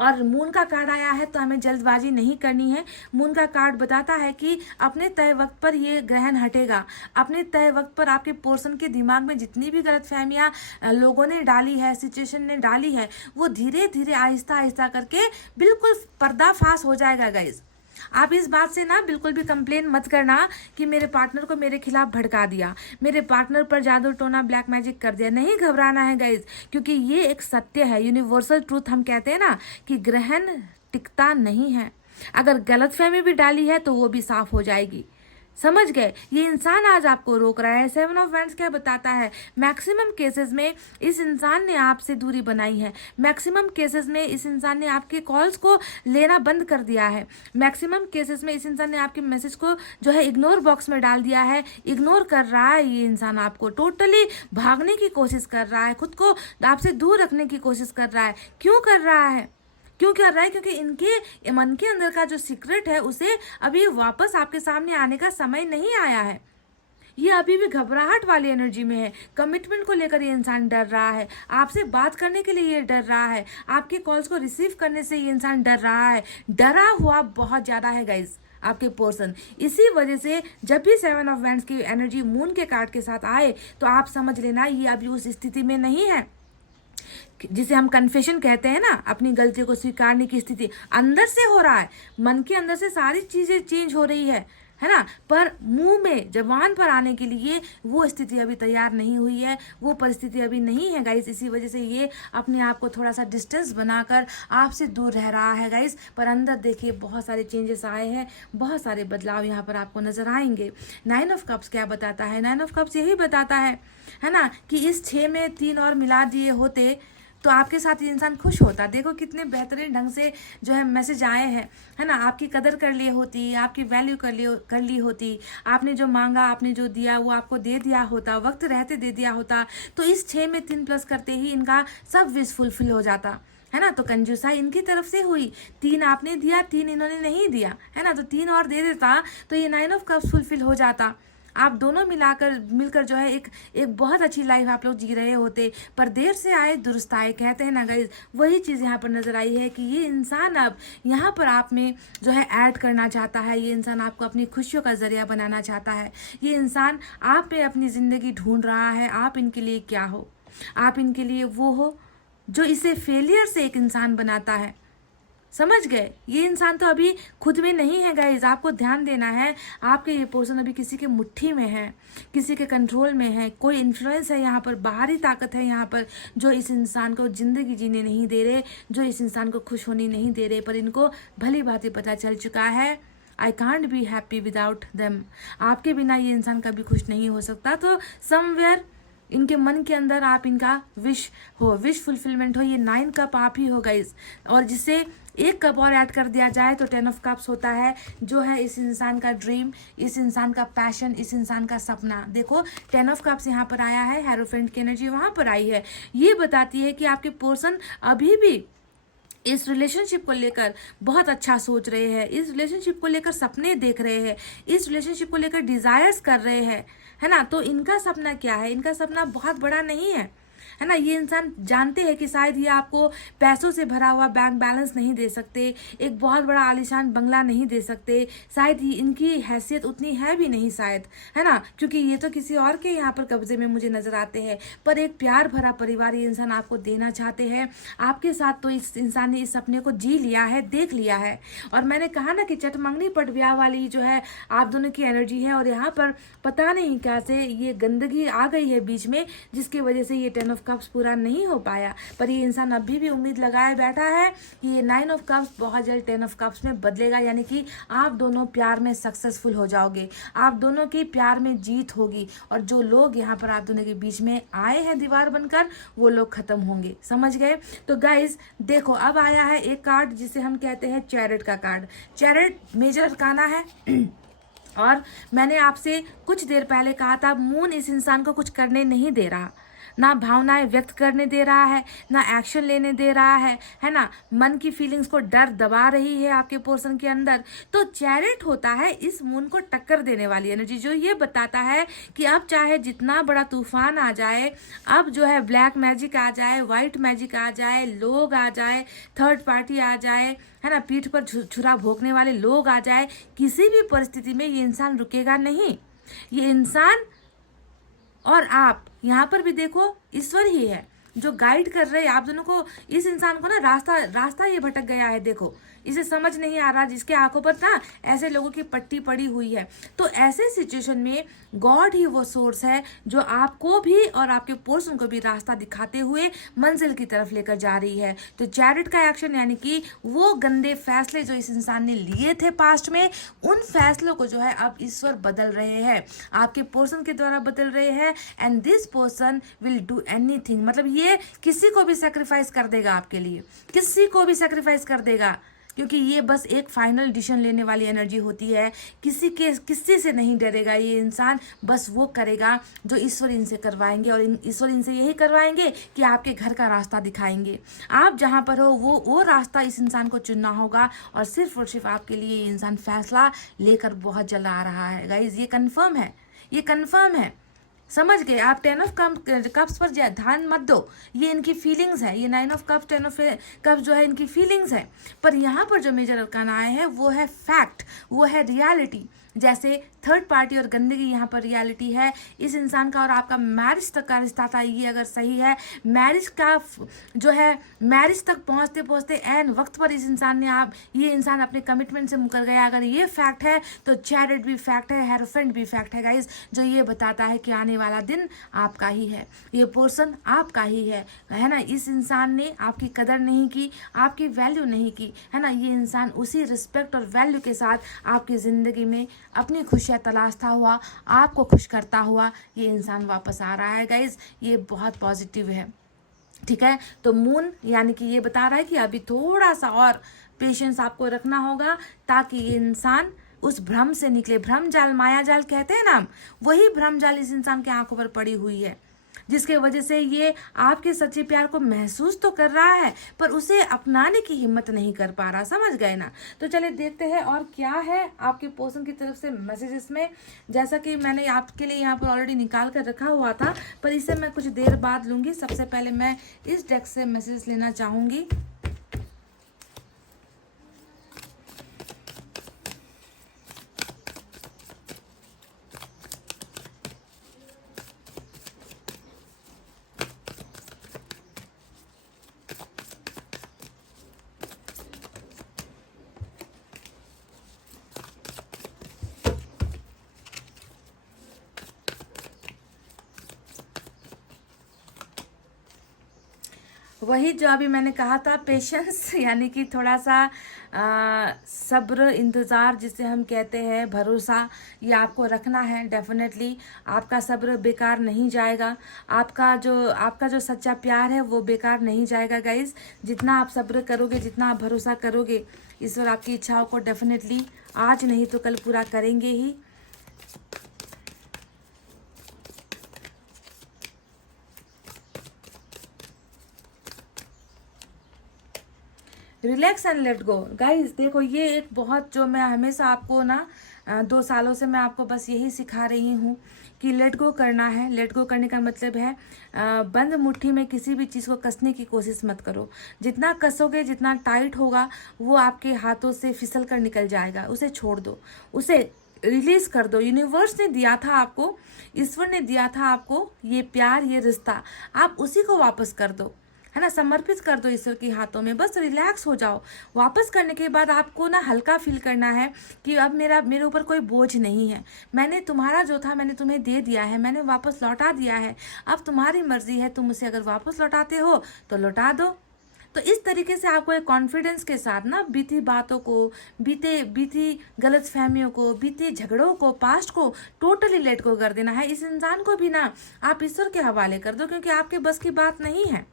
और मून का कार्ड आया है, तो हमें जल्दबाजी नहीं करनी है। मून का कार्ड बताता है कि अपने तय वक्त पर ये ग्रहण हटेगा। अपने तय वक्त पर आपके पर्सन के दिमाग में जितनी भी गलतफहमियां लोगों ने डाली है, सिचुएशन ने डाली है, वो धीरे धीरे आहिस्ता आहिस्ता करके बिल्कुल पर्दाफाश हो जाएगा गाइज। आप इस बात से ना बिल्कुल भी कंप्लेन मत करना कि मेरे पार्टनर को मेरे खिलाफ भड़का दिया, मेरे पार्टनर पर जादू टोना ब्लैक मैजिक कर दिया। नहीं घबराना है गाइज, क्योंकि ये एक सत्य है, यूनिवर्सल ट्रूथ। हम कहते हैं ना कि ग्रहण टिकता नहीं है। अगर गलतफहमी भी डाली है तो वो भी साफ हो जाएगी। समझ गए? ये इंसान आज आपको रोक रहा है। 7 ऑफ वैंड्स क्या बताता है? मैक्सिमम केसेस में इस इंसान ने आपसे दूरी बनाई है। मैक्सिमम केसेस में इस इंसान ने आपके कॉल्स को लेना बंद कर दिया है। मैक्सिमम केसेस में इस इंसान ने आपके मैसेज को जो है इग्नोर बॉक्स में डाल दिया है। इग्नोर कर रहा है ये इंसान, आपको टोटली भागने की कोशिश कर रहा है, खुद को आपसे दूर रखने की कोशिश कर रहा है। क्यों कर रहा है? क्यों कर रहा है? क्योंकि इनके मन के अंदर का जो सीक्रेट है उसे अभी वापस आपके सामने आने का समय नहीं आया है। ये अभी भी घबराहट वाली एनर्जी में है। कमिटमेंट को लेकर ये इंसान डर रहा है, आपसे बात करने के लिए ये डर रहा है, आपके कॉल्स को रिसीव करने से ये इंसान डर रहा है। डरा हुआ बहुत ज्यादा है गाइज आपके पर्सन। इसी वजह से जब भी 7 ऑफ वैंड्स की एनर्जी मून के कार्ड के साथ आए तो आप समझ लेना ये अभी उस स्थिति में नहीं है जिसे हम कन्फेशन कहते हैं ना, अपनी गलती को स्वीकारने की स्थिति अंदर से हो रहा है। मन के अंदर से सारी चीजें चेंज हो रही है ना, पर मुंह में जबान पर आने के लिए वो स्थिति अभी तैयार नहीं हुई है, वो परिस्थिति अभी नहीं है गाइस। इसी वजह से ये अपने आप को थोड़ा सा डिस्टेंस बनाकर आपसे दूर रह रहा है गाइस। पर अंदर देखिए बहुत सारे चेंजेस आए हैं, बहुत सारे बदलाव यहाँ पर आपको नजर आएंगे। 9 ऑफ कप्स क्या बताता है? 9 ऑफ कप्स यही बताता है ना कि इस 6 में 3 और मिला दिए होते तो आपके साथ ये इंसान खुश होता। देखो कितने बेहतरीन ढंग से जो है मैसेज आए हैं, है ना। आपकी कदर कर ली होती, आपकी वैल्यू कर ली होती, आपने जो मांगा, आपने जो दिया वो आपको दे दिया होता, वक्त रहते दे दिया होता। तो इस 6 में 3 प्लस करते ही इनका सब विश फुलफिल हो जाता, है ना। तो कंजूसाई इनकी तरफ से हुई। 3 आपने दिया, 3 इन्होंने नहीं दिया, है ना। तो 3 और दे देता तो ये 9 ऑफ कप्स फुलफिल हो जाता। आप दोनों मिलकर जो है एक बहुत अच्छी लाइफ आप लोग जी रहे होते। पर देर से आए दुरुस्त आए, कहते हैं ना गाइज। वही चीज़ यहाँ पर नजर आई है कि ये इंसान अब यहाँ पर आप में जो है ऐड करना चाहता है। ये इंसान आपको अपनी खुशियों का जरिया बनाना चाहता है। ये इंसान आप पे अपनी ज़िंदगी ढूंढ रहा है। आप इनके लिए क्या हो? आप इनके लिए वो हो जो इसे फेलियर से एक इंसान बनाता है। समझ गए? ये इंसान तो अभी खुद में नहीं है गाइज, आपको ध्यान देना है। आपके ये पर्सन अभी किसी के मुट्ठी में है, किसी के कंट्रोल में है। कोई इन्फ्लुएंस है यहाँ पर, बाहरी ताकत है यहाँ पर जो इस इंसान को जिंदगी जीने नहीं दे रहे, जो इस इंसान को खुश होने नहीं दे रहे। पर इनको भली भांति पता चल चुका है I can't be happy without them. आपके बिना ये इंसान कभी खुश नहीं हो सकता। तो समवेयर इनके मन के अंदर आप इनका विश फुलफिलमेंट हो। ये 9 कप आप ही हो गाइज। और जिससे 1 कप और ऐड कर दिया जाए तो 10 ऑफ कप्स होता है, जो है इस इंसान का ड्रीम, इस इंसान का पैशन, इस इंसान का सपना। देखो 10 ऑफ कप्स यहाँ पर आया है, हेरोफेंट की एनर्जी वहां पर आई है। ये बताती है कि आपके पर्सन अभी भी इस रिलेशनशिप को लेकर बहुत अच्छा सोच रहे हैं, इस रिलेशनशिप को लेकर सपने देख रहे हैं, इस रिलेशनशिप को लेकर डिजायर्स कर रहे हैं, है ना। तो इनका सपना क्या है? इनका सपना बहुत बड़ा नहीं है ना। ये इंसान जानते हैं कि शायद ये आपको पैसों से भरा हुआ बैंक बैलेंस नहीं दे सकते, एक बहुत बड़ा आलीशान बंगला नहीं दे सकते, शायद इनकी हैसियत उतनी है भी नहीं शायद, है ना, क्योंकि ये तो किसी और के यहाँ पर कब्जे में मुझे नजर आते हैं। पर एक प्यार भरा परिवार ये इंसान आपको देना चाहते हैं। आपके साथ तो इस इंसान ने इस सपने को जी लिया है, देख लिया है। और मैंने कहा ना कि चटमंगनी पट ब्याह वाली जो है आप दोनों की एनर्जी है। और यहाँ पर पता नहीं कैसे ये गंदगी आ गई है बीच में, जिसकी वजह से ये 10 ऑफ कप्स पूरा नहीं हो पाया। पर ये इंसान अभी भी उम्मीद लगाए बैठा है कि ये 9 ऑफ कप्स बहुत जल्द 10 ऑफ कप्स में बदलेगा, यानी कि आप दोनों प्यार में सक्सेसफुल हो जाओगे, आप दोनों की प्यार में जीत होगी। और जो लोग यहाँ पर आप दोनों के बीच में आए हैं दीवार बनकर, वो लोग खत्म होंगे। समझ गए? तो गाइज देखो अब आया है एक कार्ड जिसे हम कहते हैं चैरिट का कार्ड। चैरिट मेजर अरकाना है। और मैंने आपसे कुछ देर पहले कहा था मून इस इंसान को कुछ करने नहीं दे रहा। ना भावनाएं व्यक्त करने दे रहा है, ना एक्शन लेने दे रहा है ना, मन की फीलिंग्स को डर दबा रही है आपके पर्सन के अंदर। तो चैरिट होता है इस मून को टक्कर देने वाली एनर्जी, जो ये बताता है कि अब चाहे जितना बड़ा तूफान आ जाए, अब जो है ब्लैक मैजिक आ जाए, व्हाइट मैजिक आ जाए, लोग आ जाए, थर्ड पार्टी आ जाए, है ना, पीठ पर छुरा भोंकने वाले लोग आ जाए, किसी भी परिस्थिति में ये इंसान रुकेगा नहीं। ये इंसान और आप यहाँ पर भी देखो ईश्वर ही है जो गाइड कर रहे हैं आप दोनों को। इस इंसान को ना रास्ता ये भटक गया है, देखो इसे समझ नहीं आ रहा, जिसके आंखों पर ना ऐसे लोगों की पट्टी पड़ी हुई है। तो ऐसे सिचुएशन में गॉड ही वो सोर्स है जो आपको भी और आपके पर्सन को भी रास्ता दिखाते हुए मंजिल की तरफ लेकर जा रही है। तो चैरिट का एक्शन यानी कि वो गंदे फैसले जो इस इंसान ने लिए थे पास्ट में, उन फैसलों को जो है अब ईश्वर बदल रहे हैं, आपके पर्सन के द्वारा बदल रहे हैं। And this person will do anything, मतलब ये किसी को भी सेक्रीफाइस कर देगा आपके लिए, किसी को भी सेक्रीफाइस कर देगा, क्योंकि ये बस एक फाइनल डिसीजन लेने वाली एनर्जी होती है। किसी से नहीं डरेगा ये इंसान, बस वो करेगा जो ईश्वर इनसे करवाएंगे, और ईश्वर इनसे यही करवाएंगे कि आपके घर का रास्ता दिखाएंगे। आप जहाँ पर हो वो रास्ता इस इंसान को चुनना होगा, और सिर्फ आपके लिए ये इंसान फैसला लेकर बहुत जल्द आ रहा है गाइज। ये कन्फर्म है, ये कन्फर्म है, समझ गए आप। 10 ऑफ कप्स पर ध्यान मत दो, ये इनकी फीलिंग्स है। ये 9 ऑफ कप्स 10 ऑफ कप्स जो है इनकी फीलिंग्स है। पर यहाँ पर जो मेजर अरकान आए हैं वो है फैक्ट, वो है रियलिटी। जैसे थर्ड पार्टी और गंदगी यहाँ पर रियलिटी है। इस इंसान का और आपका मैरिज तक का रिश्ता था, ये अगर सही है, मैरिज का जो है मैरिज तक पहुँचते पहुँचते एन वक्त पर इस इंसान ने ये इंसान अपने कमिटमेंट से मुकर गया, अगर ये फैक्ट है तो चैरिट भी फैक्ट है, हेरोफेंट भी फैक्ट है गाइज, जो ये बताता है कि आने वाला दिन आपका ही है, ये पर्सन आपका ही है ना। इस इंसान ने आपकी कदर नहीं की, आपकी वैल्यू नहीं की, है ना। ये इंसान उसी रिस्पेक्ट और वैल्यू के साथ आपकी ज़िंदगी में अपनी खुशियाँ तलाशता हुआ, आपको खुश करता हुआ ये इंसान वापस आ रहा है गाइज। ये बहुत पॉजिटिव है, ठीक है। तो मून यानी कि ये बता रहा है कि अभी थोड़ा सा और पेशेंस आपको रखना होगा, ताकि ये इंसान उस भ्रम से निकले। भ्रम जाल, माया जाल कहते हैं ना हम, वही भ्रम जाल इस इंसान के आंखों पर पड़ी हुई है, जिसके वजह से ये आपके सच्चे प्यार को महसूस तो कर रहा है पर उसे अपनाने की हिम्मत नहीं कर पा रहा, समझ गए ना। तो चलिए देखते हैं और क्या है आपके पर्सन की तरफ से मैसेजेस में। जैसा कि मैंने आपके लिए यहाँ पर ऑलरेडी निकाल कर रखा हुआ था, पर इसे मैं कुछ देर बाद लूँगी। सबसे पहले मैं इस डेक से मैसेज लेना चाहूँगी। वही जो अभी मैंने कहा था, पेशेंस यानी कि थोड़ा सा सब्र, इंतज़ार जिसे हम कहते हैं, भरोसा, ये आपको रखना है। डेफिनेटली आपका सब्र बेकार नहीं जाएगा, आपका जो सच्चा प्यार है वो बेकार नहीं जाएगा गाइस। जितना आप सब्र करोगे, जितना आप भरोसा करोगे, ईश्वर आपकी इच्छाओं को डेफिनेटली आज नहीं तो कल पूरा करेंगे ही। Relax and let go guys. देखो ये एक बहुत, जो मैं हमेशा आपको ना 2 सालों से मैं आपको बस यही सिखा रही हूँ कि लेट गो करना है। लेट गो करने का मतलब है बंद मुट्ठी में किसी भी चीज़ को कसने की कोशिश मत करो। जितना कसोगे, जितना टाइट होगा, वो आपके हाथों से फिसल कर निकल जाएगा। उसे छोड़ दो, उसे रिलीज कर दो। यूनिवर्स ने दिया था आपको, ईश्वर ने दिया था आपको ये प्यार, ये रिश्ता, आप उसी को वापस कर दो, है ना, समर्पित कर दो ईश्वर के हाथों में। बस रिलैक्स हो जाओ। वापस करने के बाद आपको ना हल्का फील करना है कि अब मेरे ऊपर कोई बोझ नहीं है। मैंने तुम्हारा जो था मैंने तुम्हें दे दिया है, मैंने वापस लौटा दिया है। अब तुम्हारी मर्जी है, तुम उसे अगर वापस लौटाते हो तो लौटा दो। तो इस तरीके से आपको एक कॉन्फिडेंस के साथ ना बीती बातों को, बीती गलत फहमियों को, बीते झगड़ों को, पास्ट को टोटली लेट को कर देना है। इस इंसान को भी ना आप ईश्वर के हवाले कर दो, क्योंकि आपके बस की बात नहीं है।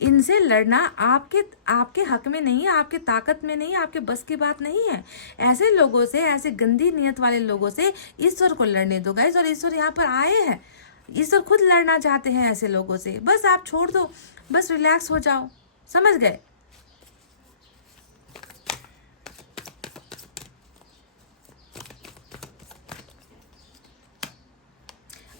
इनसे लड़ना आपके हक में नहीं है, आपके ताकत में नहीं है, आपके बस की बात नहीं है। ऐसे लोगों से, ऐसे गंदी नियत वाले लोगों से ईश्वर को लड़ने दो गाइस। और ईश्वर यहाँ पर आए हैं ईश्वर खुद लड़ना चाहते हैं ऐसे लोगों से। बस आप छोड़ दो, बस रिलैक्स हो जाओ, समझ गए।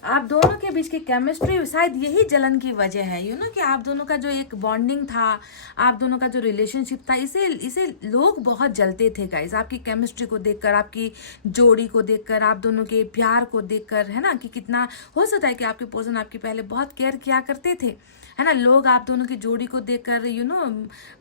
आप दोनों के बीच की केमिस्ट्री शायद यही जलन की वजह है, यू नो, कि आप दोनों का जो एक बॉन्डिंग था, आप दोनों का जो रिलेशनशिप था, इसे इसे लोग बहुत जलते थे गाइस। आपकी केमिस्ट्री को देखकर, आपकी जोड़ी को देखकर, आप दोनों के प्यार को देखकर, है ना, कि कितना हो सकता है कि आपके पर्सन आपकी पहले बहुत केयर किया करते थे, है ना। लोग आप दोनों की जोड़ी को देखकर यू नो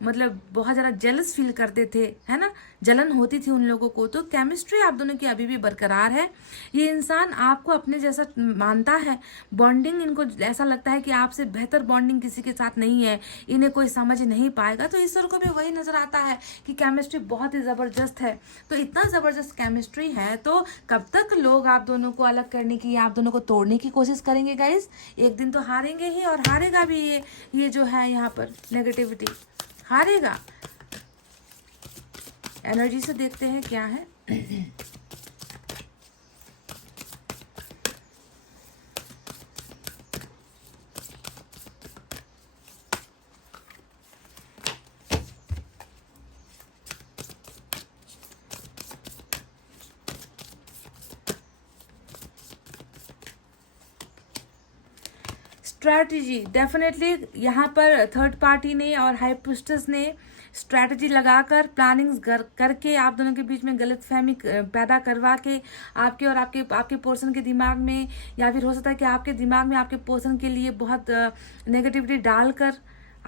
मतलब बहुत ज़्यादा जेलस फील करते थे, है ना, जलन होती थी उन लोगों को। तो केमिस्ट्री आप दोनों की अभी भी बरकरार है। ये इंसान आपको अपने जैसा मानता है, बॉन्डिंग इनको ऐसा लगता है कि आपसे बेहतर बॉन्डिंग किसी के साथ नहीं है, इन्हें कोई समझ नहीं पाएगा। तो ईश्वर को भी वही नजर आता है कि केमिस्ट्री बहुत ही ज़बरदस्त है। तो इतना ज़बरदस्त केमिस्ट्री है, तो कब तक लोग आप दोनों को अलग करने की, आप दोनों को तोड़ने की कोशिश करेंगे गाइस। एक दिन तो हारेंगे ही, और हारेगा भी ये जो है यहाँ पर नेगेटिविटी, हारेगा। एनर्जी से देखते हैं क्या है। स्ट्रैटेजी डेफिनेटली यहाँ पर थर्ड पार्टी ने और हाई प्रिस्टेस ने स्ट्रैटेजी लगाकर प्लानिंग्स करके आप दोनों के बीच में गलतफहमी पैदा करवा के आपके और आपके पर्सन के दिमाग में, या फिर हो सकता है कि आपके दिमाग में आपके पर्सन के लिए बहुत नेगेटिविटी डालकर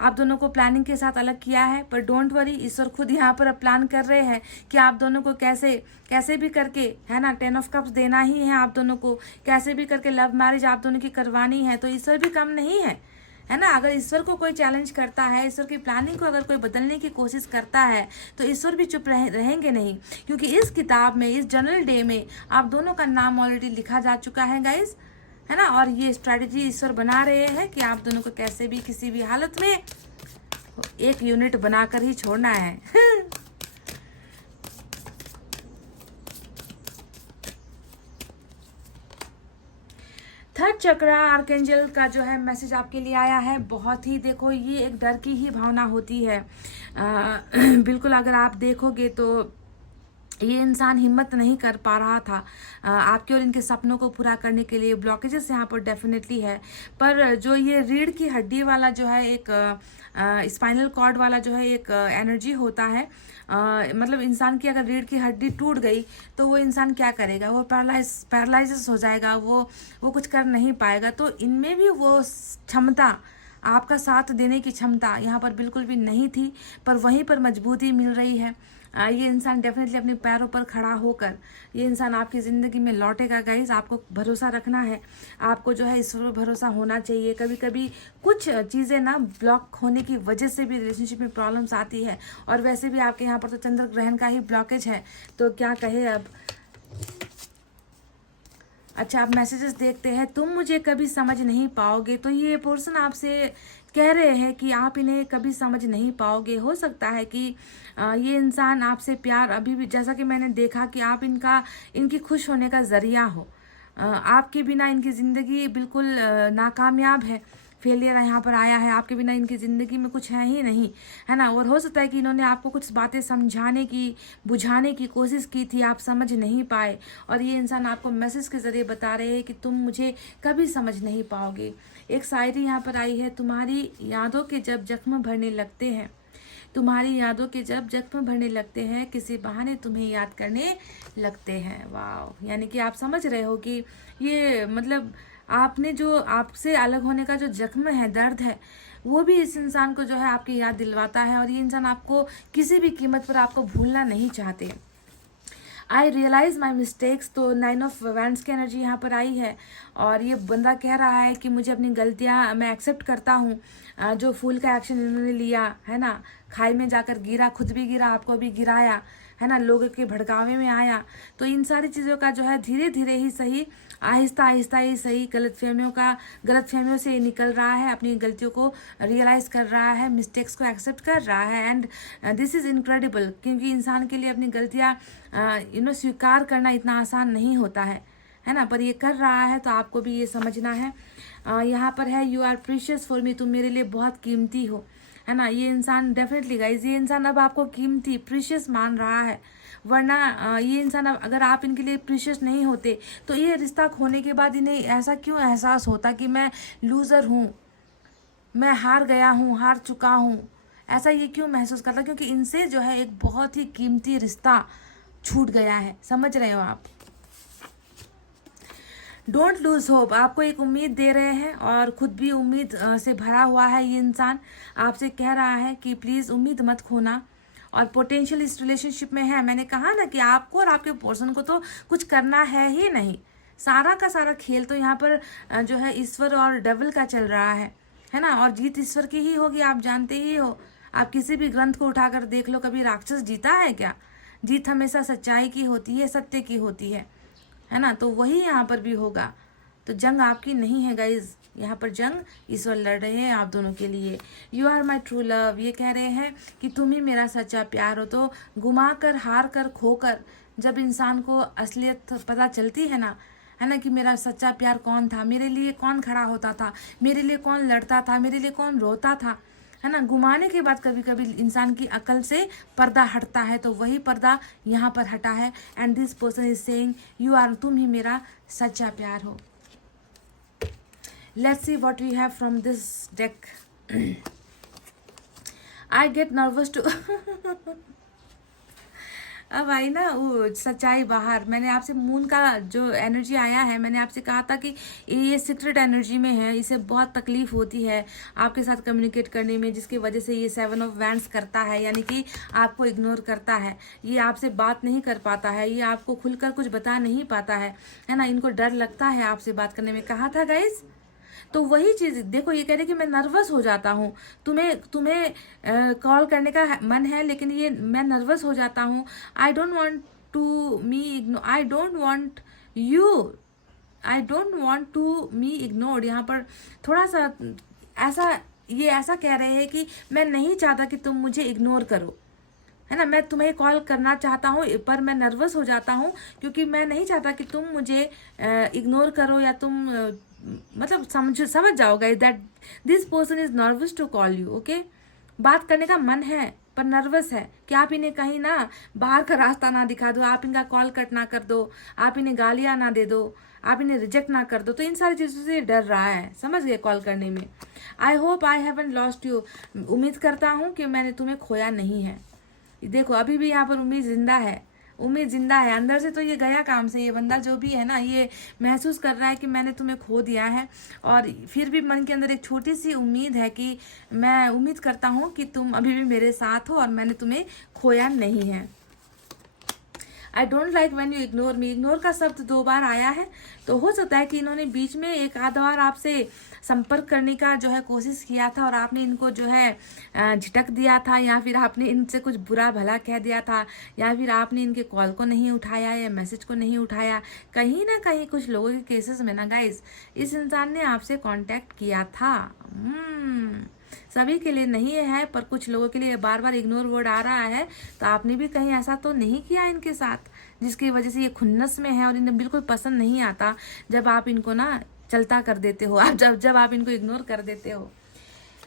आप दोनों को प्लानिंग के साथ अलग किया है। पर डोंट वरी, ईश्वर खुद यहाँ पर अब प्लान कर रहे हैं कि आप दोनों को कैसे भी करके, है ना, 10 ऑफ कप्स देना ही है आप दोनों को, कैसे भी करके लव मैरिज आप दोनों की करवानी है। तो ईश्वर भी कम नहीं है ना। अगर ईश्वर को कोई चैलेंज करता है, ईश्वर की प्लानिंग को अगर कोई बदलने की कोशिश करता है, तो ईश्वर भी चुप रहेंगे नहीं, क्योंकि इस किताब में, इस जनरल डे में आप दोनों का नाम ऑलरेडी लिखा जा चुका है गाइज, है ना। और ये स्ट्रैटेजी ईश्वर बना रहे हैं कि आप दोनों को कैसे भी किसी भी हालत में एक यूनिट बनाकर ही छोड़ना है। थर्ड चक्रा आर्केंजल का जो है मैसेज आपके लिए आया है। बहुत ही, देखो, ये एक डर की ही भावना होती है। बिल्कुल, अगर आप देखोगे तो ये इंसान हिम्मत नहीं कर पा रहा था आपके और इनके सपनों को पूरा करने के लिए। ब्लॉकेजेस यहाँ पर डेफिनेटली है, पर जो ये रीढ़ की हड्डी वाला जो है, एक स्पाइनल कॉर्ड वाला जो है एक एनर्जी होता है, मतलब इंसान की अगर रीढ़ की हड्डी टूट गई तो वो इंसान क्या करेगा, वो पैरालाइज हो जाएगा, वो कुछ कर नहीं पाएगा। तो इनमें भी वो क्षमता, आपका साथ देने की क्षमता यहाँ पर बिल्कुल भी नहीं थी, पर वहीं पर मजबूती मिल रही है। ये इंसान डेफिनेटली अपने पैरों पर खड़ा होकर ये इंसान आपकी ज़िंदगी में लौटेगा गाइज। आपको भरोसा रखना है, आपको जो है ईश्वर पर भरोसा होना चाहिए। कभी कभी कुछ चीज़ें ना ब्लॉक होने की वजह से भी रिलेशनशिप में प्रॉब्लम्स आती है, और वैसे भी आपके यहाँ पर तो चंद्र ग्रहण का ही ब्लॉकेज है, तो क्या कहे अब। अच्छा, आप मैसेजेस देखते हैं। तुम मुझे कभी समझ नहीं पाओगे, तो ये पर्सन आपसे कह रहे हैं कि आप इन्हें कभी समझ नहीं पाओगे। हो सकता है कि ये इंसान आपसे प्यार अभी भी, जैसा कि मैंने देखा कि आप इनकी खुश होने का जरिया हो। आपके बिना इनकी ज़िंदगी बिल्कुल नाकामयाब है, फेलियर यहाँ पर आया है। आपके बिना इनकी ज़िंदगी में कुछ है ही नहीं, है ना। और हो सकता है कि इन्होंने आपको कुछ बातें समझाने की, बुझाने की कोशिश की थी, आप समझ नहीं पाए, और ये इंसान आपको मैसेज के ज़रिए बता रहे हैं कि तुम मुझे कभी समझ नहीं पाओगे। एक शायरी यहाँ पर आई है, तुम्हारी यादों के जब जख्म भरने लगते हैं, तुम्हारी यादों के जब जख्म भरने लगते हैं, किसी बहाने तुम्हें याद करने लगते हैं। वाह, यानी कि आप समझ रहे हो कि ये मतलब आपने जो आपसे अलग होने का जो जख्म है, दर्द है, वो भी इस इंसान को जो है आपकी याद दिलवाता है, और ये इंसान आपको किसी भी कीमत पर आपको भूलना नहीं चाहते। आई रियलाइज माई मिस्टेक्स, तो 9 ऑफ वैंड्स की एनर्जी यहाँ पर आई है, और ये बंदा कह रहा है कि मुझे अपनी गलतियाँ मैं एक्सेप्ट करता हूँ। जो फूल का एक्शन इन्होंने लिया है ना, खाई में जाकर गिरा, खुद भी गिरा, आपको भी गिराया, है ना, लोगों के भड़कावे में आया। तो इन सारी चीज़ों का जो है धीरे धीरे ही सही, आहिस्ता आहिस्ता ही सही, गलतफहमियों से निकल रहा है, अपनी गलतियों को रियलाइज़ कर रहा है, मिस्टेक्स को एक्सेप्ट कर रहा है। एंड दिस इज़ इनक्रेडिबल, क्योंकि इंसान के लिए अपनी गलतियाँ स्वीकार करना इतना आसान नहीं होता है है ना, पर ये कर रहा है तो आपको भी ये समझना है। यहाँ पर है you are precious for me, तुम मेरे लिए बहुत कीमती हो, है ना। ये इंसान डेफिनेटली गाइज, ये इंसान अब आपको कीमती प्रीशियस मान रहा है, वरना ये इंसान अब अगर आप इनके लिए प्रीशियस नहीं होते तो ये रिश्ता खोने के बाद इन्हें ऐसा क्यों एहसास होता कि मैं लूज़र हूँ, मैं हार गया हूँ, हार चुका हूँ, ऐसा ये क्यों महसूस करता, क्योंकि इनसे जो है एक बहुत ही कीमती रिश्ता छूट गया है। समझ रहे हो आप। डोंट लूज होप, आपको एक उम्मीद दे रहे हैं और खुद भी उम्मीद से भरा हुआ है ये इंसान। आपसे कह रहा है कि प्लीज़ उम्मीद मत खोना, और पोटेंशियल इस रिलेशनशिप में है। मैंने कहा ना कि आपको और आपके पर्सन को तो कुछ करना है ही नहीं, सारा का सारा खेल तो यहाँ पर जो है ईश्वर और डेविल का चल रहा है ना। और जीत ईश्वर की ही होगी, आप जानते ही हो। आप किसी भी ग्रंथ को उठाकर देख लो, कभी राक्षस जीता है क्या? जीत हमेशा सच्चाई की होती है, सत्य की होती है ना। तो वही यहाँ पर भी होगा। तो जंग आपकी नहीं है गाइज, यहाँ पर जंग ईश्वर लड़ रहे हैं आप दोनों के लिए। You are my true love, ये कह रहे हैं कि तुम ही मेरा सच्चा प्यार हो। तो घुमा कर, हार कर, खोकर जब इंसान को असलियत पता चलती है ना कि मेरा सच्चा प्यार कौन था, मेरे लिए कौन खड़ा होता था, मेरे लिए कौन लड़ता था, मेरे लिए कौन रोता था, है ना। घुमाने के बाद कभी कभी इंसान की अकल से पर्दा हटता है, तो वही पर्दा यहाँ पर हटा है। And this person is saying you are, तुम ही मेरा सच्चा प्यार हो। Let's see what we have from this deck. I get nervous to अब आई ना वो सच्चाई बाहर। मैंने आपसे मून का जो एनर्जी आया है, मैंने आपसे कहा था कि ये सीक्रेट एनर्जी में है, इसे बहुत तकलीफ होती है आपके साथ कम्युनिकेट करने में, जिसकी वजह से ये 7 ऑफ वैंड्स करता है, यानी कि आपको इग्नोर करता है, ये आपसे बात नहीं कर पाता है, ये आपको खुलकर कुछ बता नहीं पाता है ना। इनको डर लगता है आपसे बात करने में, कहा था गाइज। तो वही चीज़ देखो, ये कह रहे कि मैं नर्वस हो जाता हूँ, तुम्हें कॉल करने का मन है, लेकिन ये मैं नर्वस हो जाता हूँ। I don't want to me ignore, I don't want you, I don't want to me ignored. यहाँ पर थोड़ा सा ऐसा कह रहे हैं कि मैं नहीं चाहता कि तुम मुझे इग्नोर करो, है ना। मैं तुम्हें कॉल करना चाहता हूँ, पर मैं नर्वस हो जाता हूँ क्योंकि मैं नहीं चाहता कि तुम मुझे इग्नोर करो, या तुम मतलब समझ जाओगे that this person is nervous to call you. Okay, बात करने का मन है पर नर्वस है कि आप इन्हें कहीं ना बाहर का रास्ता ना दिखा दो, आप इनका कॉल कट ना कर दो, आप इन्हें गालियाँ ना दे दो, आप इन्हें रिजेक्ट ना कर दो। तो इन सारी चीज़ों से डर रहा है, समझ गए, कॉल करने में। I hope I haven't lost you, उम्मीद करता हूँ कि मैंने तुम्हें खोया नहीं है। देखो अभी भी यहाँ पर उम्मीद जिंदा है, उम्मीद जिंदा है अंदर से। तो ये गया काम से, ये बंदा जो भी है ना, ये महसूस कर रहा है कि मैंने तुम्हें खो दिया है, और फिर भी मन के अंदर एक छोटी सी उम्मीद है कि मैं उम्मीद करता हूँ कि तुम अभी भी मेरे साथ हो और मैंने तुम्हें खोया नहीं है। I don't like when you ignore me, ignore का शब्द 2 बार आया है, तो हो सकता है कि इन्होंने बीच में एक आधा बार आपसे संपर्क करने का जो है कोशिश किया था, और आपने इनको जो है झिटक दिया था, या फिर आपने इनसे कुछ बुरा भला कह दिया था, या फिर आपने इनके कॉल को नहीं उठाया या मैसेज को नहीं उठाया। कहीं ना कहीं कुछ लोगों के केसेस में ना गाइस, इस इंसान ने आपसे कांटेक्ट किया था। सभी के लिए नहीं है, पर कुछ लोगों के लिए बार बार इग्नोर वर्ड आ रहा है। तो आपने भी कहीं ऐसा तो नहीं किया इनके साथ, जिसकी वजह से ये खुन्नस में है और इन्हें बिल्कुल पसंद नहीं आता जब आप इनको ना चलता कर देते हो, आप जब आप इनको इग्नोर कर देते हो।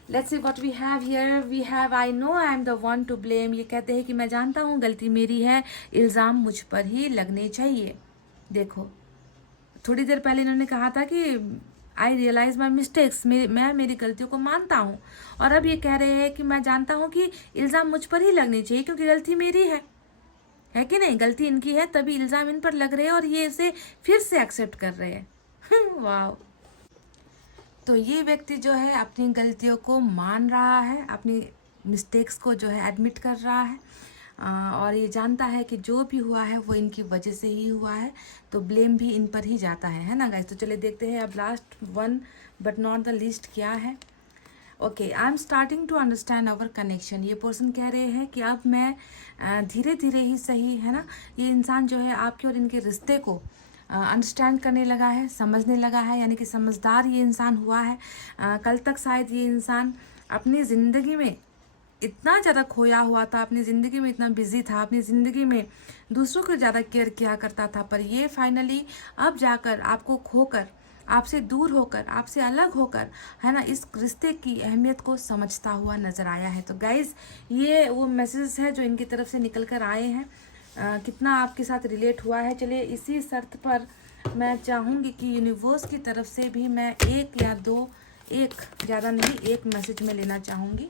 Let's see what we have here. We have I know I am the one to blame, ये कहते हैं कि मैं जानता हूँ गलती मेरी है, इल्ज़ाम मुझ पर ही लगने चाहिए। देखो थोड़ी देर पहले इन्होंने कहा था कि आई रियलाइज माई मिस्टेक्स, मैं मेरी गलतियों को मानता हूँ, और अब ये कह रहे हैं कि मैं जानता हूँ कि इल्ज़ाम मुझ पर ही लगनी चाहिए क्योंकि गलती मेरी है कि नहीं, गलती इनकी है तभी इल्ज़ाम इन पर लग रहे हैं, और ये इसे फिर से एक्सेप्ट कर रहे हैं। वाह। तो ये व्यक्ति जो है अपनी गलतियों को मान रहा है, अपनी मिस्टेक्स को जो है एडमिट कर रहा है, और ये जानता है कि जो भी हुआ है वो इनकी वजह से ही हुआ है, तो ब्लेम भी इन पर ही जाता है ना गाइस। तो चलिए देखते हैं अब last one but not the least क्या है। Okay, I am starting to understand our connection, ये पर्सन कह रहे हैं कि अब मैं धीरे धीरे ही सही, है ना, ये इंसान जो है आपके और इनके रिश्ते को अंडरस्टैंड करने लगा है, समझने लगा है, यानी कि समझदार ये इंसान हुआ है। कल तक शायद ये इंसान अपनी ज़िंदगी में इतना ज़्यादा खोया हुआ था, अपनी ज़िंदगी में इतना बिजी था, अपनी ज़िंदगी में दूसरों को ज़्यादा केयर किया करता था, पर ये फाइनली अब जाकर आपको खोकर, आपसे दूर होकर, आपसे अलग होकर, है ना, इस रिश्ते की अहमियत को समझता हुआ नज़र आया है। तो गाइज़, ये वो मैसेज है जो इनकी तरफ से निकल कर आए हैं। कितना आपके साथ रिलेट हुआ है, चलिए इसी शर्त पर मैं चाहूँगी कि यूनिवर्स की तरफ से भी मैं एक या दो, एक ज़्यादा नहीं, एक मैसेज में लेना चाहूँगी।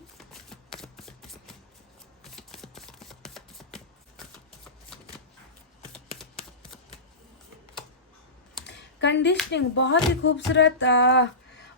कंडीशनिंग, बहुत ही खूबसूरत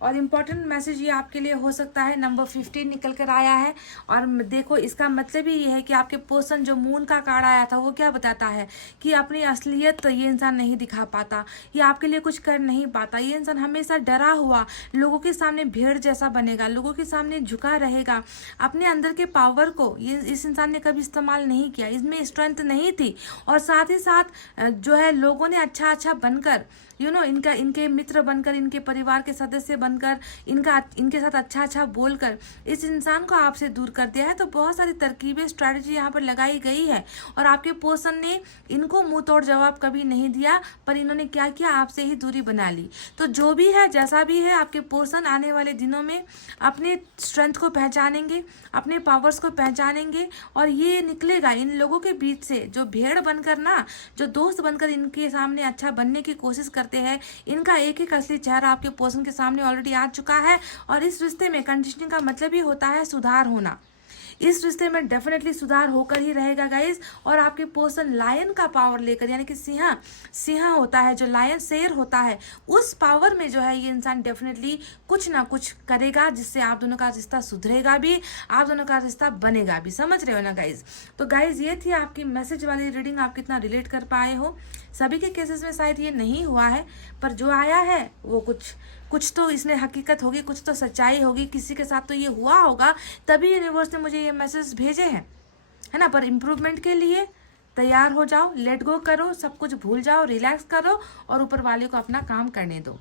और इम्पॉर्टेंट मैसेज ये आपके लिए हो सकता है। नंबर 15 निकल कर आया है और देखो इसका मतलब ही ये है कि आपके पर्सन, जो मून का कार्ड आया था, वो क्या बताता है कि अपनी असलियत तो ये इंसान नहीं दिखा पाता, ये आपके लिए कुछ कर नहीं पाता, ये इंसान हमेशा डरा हुआ, लोगों के सामने भेड़ जैसा बनेगा, लोगों के सामने झुका रहेगा। अपने अंदर के पावर को ये इस इंसान ने कभी इस्तेमाल नहीं किया, इसमें स्ट्रेंथ नहीं थी, और साथ ही साथ जो है लोगों ने अच्छा बनकर, इनके मित्र बनकर, इनके परिवार के सदस्य बनकर, इनके साथ अच्छा बोलकर इस इंसान को आपसे दूर कर दिया है। तो बहुत सारी तरकीबें, स्ट्रैटेजी यहाँ पर लगाई गई है और आपके पर्सन ने इनको मुंह तोड़ जवाब कभी नहीं दिया, पर इन्होंने क्या किया, आपसे ही दूरी बना ली। तो जो भी है, जैसा भी है, आपके पर्सन आने वाले दिनों में अपने स्ट्रेंथ को पहचानेंगे, अपने पावर्स को पहचानेंगे, और ये निकलेगा इन लोगों के बीच से, जो भेड़ बनकर ना, जो दोस्त बनकर इनके सामने अच्छा बनने की कोशिश करते हैं, इनका एक असली चेहरा आपके पर्सन के सामने ऑलरेडी आ चुका है। और इस रिश्ते में कंडीशनिंग का मतलब ही होता है सुधार होना। इस रिश्ते में डेफिनेटली सुधार होकर ही रहेगा गाइज। और आपके पर्सन लायन का पावर लेकर, यानी कि सिंह होता है, जो लायन शेर होता है, उस पावर में जो है ये इंसान डेफिनेटली कुछ ना कुछ करेगा, जिससे आप दोनों का रिश्ता सुधरेगा भी, आप दोनों का रिश्ता बनेगा भी। समझ रहे हो ना गाइज? तो गाइज, ये थी आपकी मैसेज वाली रीडिंग। आप कितना रिलेट कर पाए हो? सभी के केसेस में शायद ये नहीं हुआ है, पर जो आया है वो कुछ तो इसमें हकीकत होगी, कुछ तो सच्चाई होगी, किसी के साथ तो ये हुआ होगा, तभी यूनिवर्स ने मुझे ये मैसेज भेजे हैं, है ना। पर इम्प्रूवमेंट के लिए तैयार हो जाओ, लेट गो करो, सब कुछ भूल जाओ, रिलैक्स करो और ऊपर वाले को अपना काम करने दो।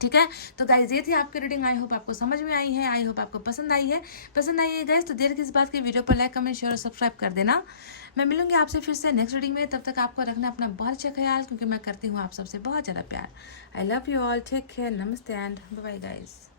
ठीक है, तो गाइज ये थी आपकी रीडिंग। आई होप आपको समझ में आई है, आई होप आपको पसंद आई है गाइज। तो देर किस बात की, वीडियो पर लाइक, कमेंट, शेयर और सब्सक्राइब कर देना। मैं मिलूंगी आपसे फिर से नेक्स्ट रीडिंग में। तब तक आपको रखना अपना बहुत अच्छा ख्याल, क्योंकि मैं करती हूँ आप सबसे बहुत ज़्यादा प्यार। I love you all, take care, नमस्ते एंड बाय बाय गाइज।